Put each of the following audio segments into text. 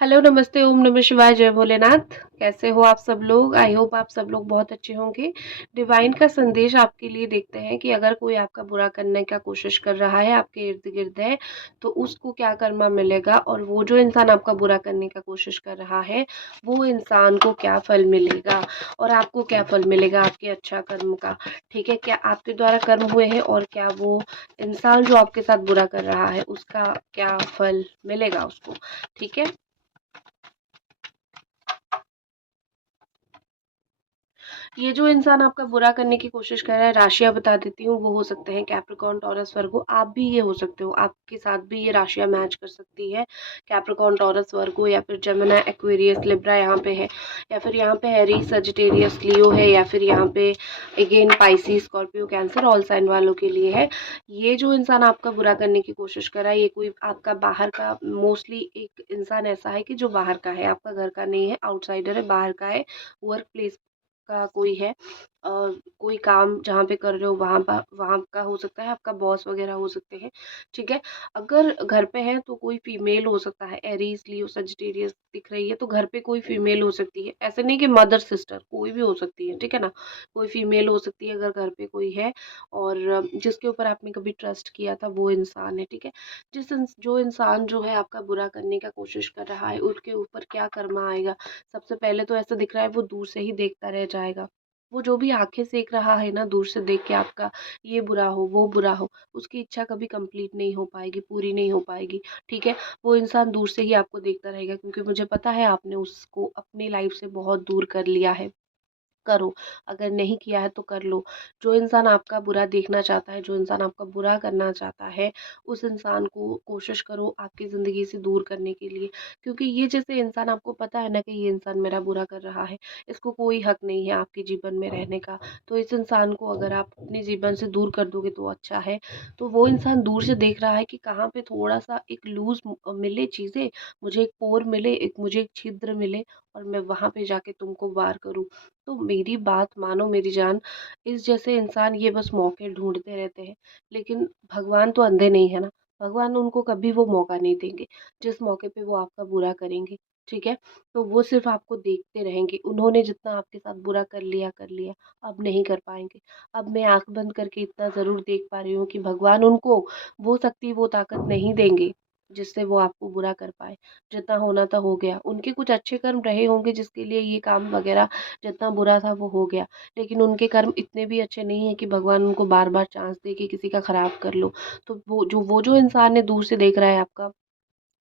Hello, नमस्ते, ओम नमः शिवाय, जय भोलेनाथ। कैसे हो आप सब लोग? आई होप आप सब लोग बहुत अच्छे होंगे। डिवाइन का संदेश आपके लिए देखते हैं कि अगर कोई आपका बुरा करने का कोशिश कर रहा है, आपके इर्द-गिर्द है, तो उसको क्या कर्मा मिलेगा और वो जो इंसान आपका बुरा करने का कोशिश कर रहा है, वो इंसान को क्या फल मिलेगा और आपको क्या फल मिलेगा आपके अच्छा कर्म का, ठीक है? क्या आपके द्वारा कर्म हुए हैं और क्या वो इंसान जो आपके साथ बुरा कर रहा है, उसका क्या फल मिलेगा उसको, ठीक है? ये जो इंसान आपका बुरा करने की कोशिश कर रहा है, राशियाँ बता देती हूँ, वो हो सकते हैं कैप्रिकॉर्न, टॉरस, वर्गो। आप भी ये हो सकते हो, आपके साथ भी ये राशियाँ मैच कर सकती है। कैप्रिकॉर्न, टॉरस, वर्गो या फिर जेमिनी, एक्वेरियस, लिब्रा यहाँ पे है, या फिर यहाँ पे एरीज, सजिटेरियस, लियो है, या फिर यहाँ पे again Pisces, Scorpio, Cancer, all sign वालों के लिए है। ये जो इंसान आपका बुरा करने की कोशिश कर रहा है, ये कोई आपका बाहर का मोस्टली एक इंसान ऐसा है कि जो बाहर का है, आपका घर का नहीं है, आउटसाइडर है, बाहर का है, वर्क प्लेस का कोई है, अ, कोई काम जहाँ पे कर रहे हो वहाँ का हो सकता है, आपका बॉस वगैरह हो सकते हैं, ठीक है। अगर घर पे है तो कोई फीमेल हो सकता है, एरीज, लियो, सजिटेरियस दिख रही है तो घर पे कोई फीमेल हो सकती है, ऐसे नहीं कि मदर सिस्टर, कोई भी हो सकती है, ठीक है ना। कोई फीमेल हो सकती है अगर घर पे कोई है, और जिसके ऊपर आपने कभी ट्रस्ट किया था वो इंसान है, ठीक है। जो इंसान जो है आपका बुरा करने का कोशिश कर रहा है, उसके ऊपर क्या कर्मा आएगा। सबसे पहले तो ऐसा दिख रहा है वो दूर से ही देखता रह जाएगा। वो जो भी आँखें सेक रहा है ना दूर से देख के आपका, ये बुरा हो, वो बुरा हो, उसकी इच्छा कभी कंप्लीट नहीं हो पाएगी, पूरी नहीं हो पाएगी, ठीक है? वो इंसान दूर से ही आपको देखता रहेगा, क्योंकि मुझे पता है आपने उसको अपनी लाइफ़ से बहुत दूर कर लिया है। करो, अगर नहीं किया है तो कर लो। जो इंसान आपका बुरा देखना चाहता है, जो इंसान आपका बुरा करना चाहता है, उस इंसान को कोशिश करो आपकी ज़िंदगी से दूर करने के लिए। क्योंकि ये जैसे इंसान, आपको पता है ना कि ये इंसान मेरा बुरा कर रहा है, इसको कोई हक नहीं है आपके जीवन में रहने का। तो इस इंसान को अगर आप अपने जीवन से दूर कर दोगे तो अच्छा है। तो वो इंसान दूर से देख रहा है कि कहाँ पे थोड़ा-सा एक लूज़ मिले चीज़ें, मुझे एक पोर मिले, एक मुझे एक छिद्र मिले और मैं वहाँ पे जाके तुमको वार करूँ। तो मेरी बात मानो मेरी जान, इस जैसे इंसान ये बस मौके ढूँढते रहते हैं, लेकिन भगवान तो अंधे नहीं है ना, भगवान उनको कभी वो मौका नहीं देंगे, जिस मौके पे वो आपका बुरा करेंगे, ठीक है? तो वो सिर्फ़ आपको देखते रहेंगे, उन्होंने जितना आपके साथ बुरा कर लिया, अब नहीं कर पाएँगे। अब मैं आँख बंद करके इतना ज़रूर देख पा रही हूँ कि भगवान उनको वो शक्ति, वो ताकत नहीं देंगे, जिससे वो आपको बुरा कर पाएँ। जितना होना था हो गया, उनके कुछ अच्छे कर्म रहे होंगे जिसके लिए ये काम वग़ैरह जितना बुरा था वो हो गया। लेकिन उनके कर्म इतने भी अच्छे नहीं हैं कि भगवान उनको बार-बार चांस दे कि किसी का खराब कर लो। तो वो जो इंसान है दूर से देख रहा है आपका,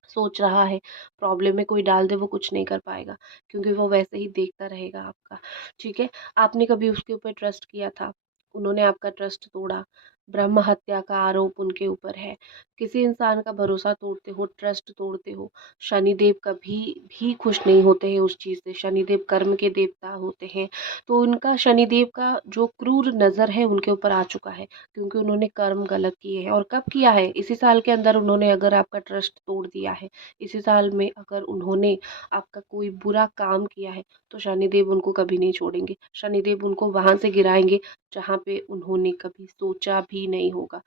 सोच रहा है, प्रॉब्लम में कोई डाल दे वो कुछ नहीं कर पाएगा, क्योंकि वो वैसे ही देखता रहेगा आपका, ठीक है? आपने कभी उसके ऊपर ट्रस्ट किया था, उन्होंने आपका ट्रस्ट तोड़ा, ब्रह्म हत्या का आरोप उनके ऊपर है। किसी इंसान का भरोसा तोड़ते हो, ट्रस्ट तोड़ते हो, शनिदेव कभी भी खुश नहीं होते हैं उस चीज़ से, शनिदेव कर्म के देवता होते हैं। तो उनका, शनिदेव का जो क्रूर नज़र है उनके ऊपर आ चुका है, क्योंकि उन्होंने कर्म गलत किए हैं, और कब किया है? इसी साल के अंदर उन्होंने अगर आपका ट्रस्ट तोड़ दिया है, इसी साल में अगर उन्होंने आपका कोई बुरा काम किया है, तो शनिदेव उनको कभी नहीं छोड़ेंगे। शनिदेव उनको वहाँ से गिराएँगे जहाँ पे उन्होंने कभी सोचा भी नहीं होगा।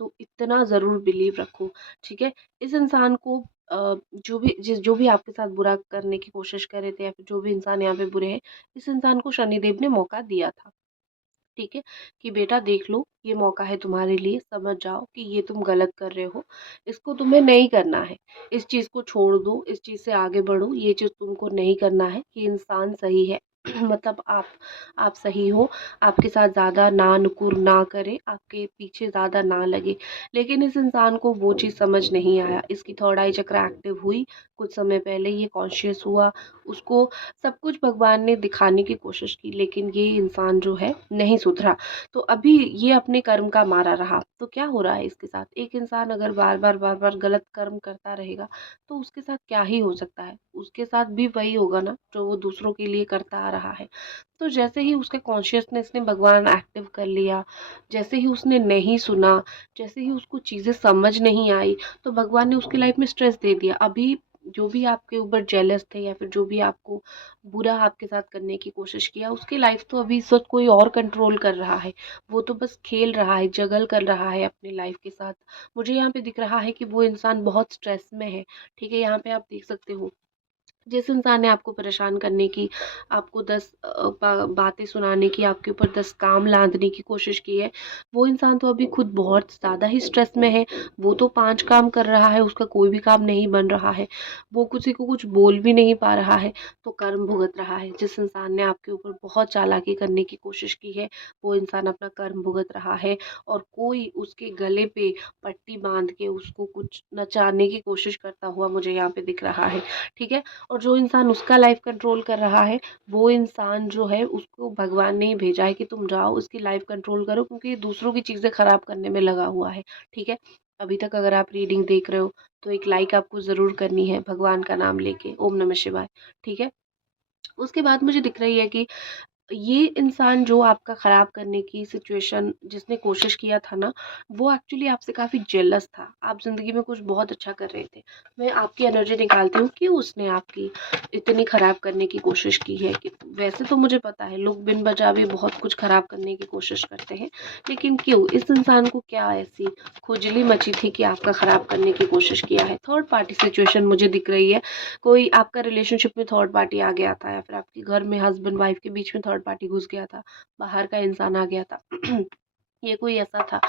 तो इतना ज़रूर बिलीव रखो, ठीक है? इस इंसान को, जो भी आपके साथ बुरा करने की कोशिश कर रहे थे, या फिर जो भी इंसान यहाँ पे बुरे हैं, इस इंसान को शनिदेव ने मौका दिया था। ठीक है? कि बेटा देख लो, ये मौका है तुम्हारे लिए, समझ जाओ कि ये तुम गलत कर रहे हो, इसको तुम्हें नहीं करना है। इस चीज़ को छोड़ दो, इस चीज़ से आगे बढ़ो, ये चीज़ तुमको नहीं करना है, ये इंसान सही है। मतलब आप सही हो, आपके साथ ज़्यादा ना नुकुर ना करे, आपके पीछे ज़्यादा ना लगे। लेकिन इस इंसान को वो चीज़ समझ नहीं आया, इसकी थर्ड आई चक्र एक्टिव हुई, कुछ समय पहले ये कॉन्शियस हुआ, उसको सब कुछ भगवान ने दिखाने की कोशिश की, लेकिन ये इंसान जो है नहीं सुधरा। तो अभी ये अपने कर्म का मारा रहा। तो क्या हो रहा है इसके साथ? एक इंसान अगर बार-बार गलत कर्म करता रहेगा, तो उसके साथ क्या ही हो सकता है? उसके साथ भी वही होगा ना जो वो दूसरों के लिए करता आ रहा है। तो जैसे ही उसके कॉन्शियसनेस ने भगवान एक्टिव कर लिया, जैसे ही उसने नहीं सुना, जैसे ही उसको चीज़ें समझ नहीं आई, तो भगवान ने उसकी लाइफ में स्ट्रेस दे दिया। अभी जो भी आपके ऊपर जेलस थे, या फिर जो भी आपको बुरा आपके साथ करने की कोशिश किया, उसकी लाइफ तो अभी इस वक़्त कोई और कंट्रोल कर रहा है। वो तो बस खेल रहा है, जगल कर रहा है अपनी लाइफ के साथ। मुझे यहाँ पे दिख रहा है कि वो इंसान बहुत स्ट्रेस में है, ठीक है? यहाँ पे आप देख सकते हो। जिस इंसान ने आपको परेशान करने की, आपको 10 बातें सुनाने की, आपके ऊपर 10 काम लादने की कोशिश की है, वो इंसान तो अभी खुद बहुत ज़्यादा ही स्ट्रेस में है। वो तो 5 काम कर रहा है, उसका कोई भी काम नहीं बन रहा है। वो किसी को कुछ बोल भी नहीं पा रहा है, तो कर्म भुगत रहा है। जिस इंसान ने आपके ऊपर बहुत चालाकी करने की कोशिश की है, वो इंसान अपना कर्म भुगत रहा है, और कोई उसके गले पे पट्टी बाँध के उसको कुछ नचाने की कोशिश करता हुआ मुझे यहाँ पे दिख रहा है। ठीक है? और जो इंसान उसका लाइफ कंट्रोल कर रहा है, वो इंसान जो है उसको भगवान ने ही भेजा है कि तुम जाओ उसकी लाइफ कंट्रोल करो, क्योंकि ये दूसरों की चीज़ें खराब करने में लगा हुआ है। ठीक है? अभी तक अगर आप रीडिंग देख रहे हो तो एक लाइक आपको ज़रूर करनी है भगवान का नाम लेके, ओम नमः शिवाय। ठीक है? उसके बाद मुझे दिख रही है कि ये इंसान जो आपका ख़राब करने की सिचुएशन जिसने कोशिश किया था ना, वो एक्चुअली आपसे काफ़ी जेलस था। आप ज़िंदगी में कुछ बहुत अच्छा कर रहे थे। मैं आपकी एनर्जी निकालती हूँ कि उसने आपकी इतनी ख़राब करने की कोशिश की है कि वैसे तो मुझे पता है लोग बिन वजह भी बहुत कुछ ख़राब करने की कोशिश करते हैं। लेकिन क्यों? इस इंसान को क्या ऐसी खुजली मची थी कि आपका ख़राब करने की कोशिश किया है? थर्ड पार्टी सिचुएशन मुझे दिख रही है। कोई आपका रिलेशनशिप में थर्ड पार्टी आ गया था, या फिर आपके घर में हस्बैंड वाइफ के बीच में थर्ड पार्टी घुस गया था, बाहर का इंसान आ गया था। ये कोई ऐसा था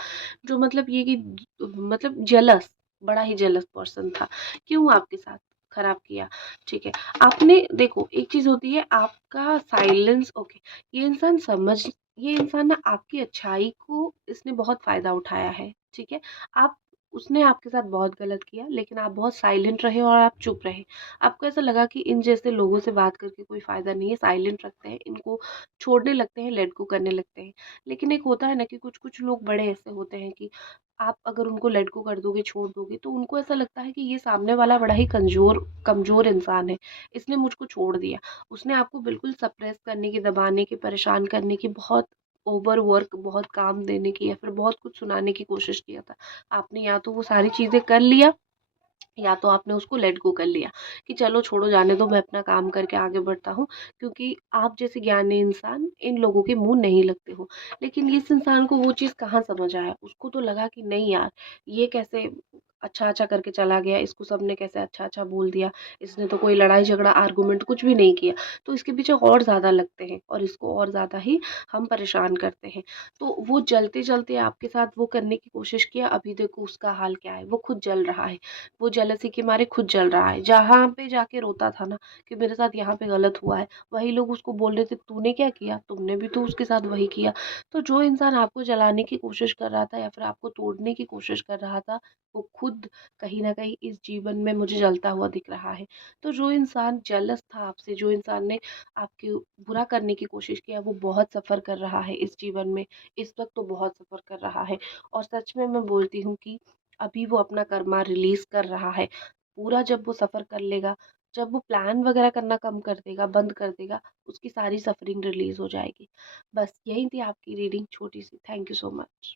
जो मतलब ये कि मतलब जेलस, बड़ा ही जेलस पर्सन था। क्यों आपके साथ खराब किया? ठीक है, आपने देखो एक चीज होती है आपका साइलेंस। ओके, ये इंसान समझ ये इंसान ना आपकी अच्छाई को इसने बहुत फायदा उठाया है। ठीक है, आप उसने आपके साथ बहुत गलत किया, लेकिन आप बहुत साइलेंट रहे और आप चुप रहे। आपको ऐसा लगा कि इन जैसे लोगों से बात करके कोई फ़ायदा नहीं है, साइलेंट रखते हैं, इनको छोड़ने लगते हैं, लेट गो करने लगते हैं। लेकिन एक होता है ना कि कुछ-कुछ लोग बड़े ऐसे होते हैं कि आप अगर उनको लेट गो कर दोगे, छोड़ दोगे, तो उनको ऐसा लगता है कि ये सामने वाला बड़ा ही कमज़ोर इंसान है, इसने मुझको छोड़ दिया। उसने आपको बिल्कुल सप्रेस करने की, दबाने की, परेशान करने की, बहुत ओवर वर्क, बहुत काम देने की, या फिर बहुत कुछ सुनाने की कोशिश किया था। आपने या तो वो सारी चीज़ें कर लिया, या तो आपने उसको लेट गो कर लिया कि चलो छोड़ो, जाने दो, मैं अपना काम करके आगे बढ़ता हूँ, क्योंकि आप जैसे ज्ञानी इंसान इन लोगों के मुंह नहीं लगते हो। लेकिन इस इंसान को वो चीज़ कहाँ समझ आया, उसको तो लगा कि नहीं यार, ये कैसे अच्छा अच्छा करके चला गया, इसको सबने कैसे अच्छा अच्छा बोल दिया, इसने तो कोई लड़ाई झगड़ा आर्गुमेंट कुछ भी नहीं किया, तो इसके पीछे और ज़्यादा लगते हैं और इसको और ज़्यादा ही हम परेशान करते हैं। तो वो जलते जलते आपके साथ वो करने की कोशिश किया, अभी देखो उसका हाल क्या है, वो खुद जल रहा है। वो जेलसी के मारे खुद जल रहा है। जहाँ पे जाके रोता था ना कि मेरे साथ यहाँ पे गलत हुआ है, वही लोग उसको बोल रहे थे तूने क्या किया? तुमने भी तो उसके साथ वही किया। तो जो इंसान आपको जलाने की कोशिश कर रहा था या फिर आपको तोड़ने की कोशिश कर रहा था, वो खुद कहीं न कहीं इस जीवन में मुझे जलता हुआ दिख रहा है। तो जो इंसान जेलस था आपसे, जो इंसान ने आपके बुरा करने की कोशिश किया, वो बहुत सफ़र कर रहा है इस जीवन में। इस वक़्त तो बहुत सफ़र कर रहा है, और सच में मैं बोलती हूँ कि अभी वो अपना कर्मा रिलीज़ कर रहा है। पूरा जब वो सफ़र कर लेगा, जब वो प्लान वग़ैरह करना कम कर देगा, बंद कर देगा, उसकी सारी सफ़रिंग रिलीज़ हो जाएगी। बस यही थी आपकी रीडिंग छोटी-सी। Thank you so much.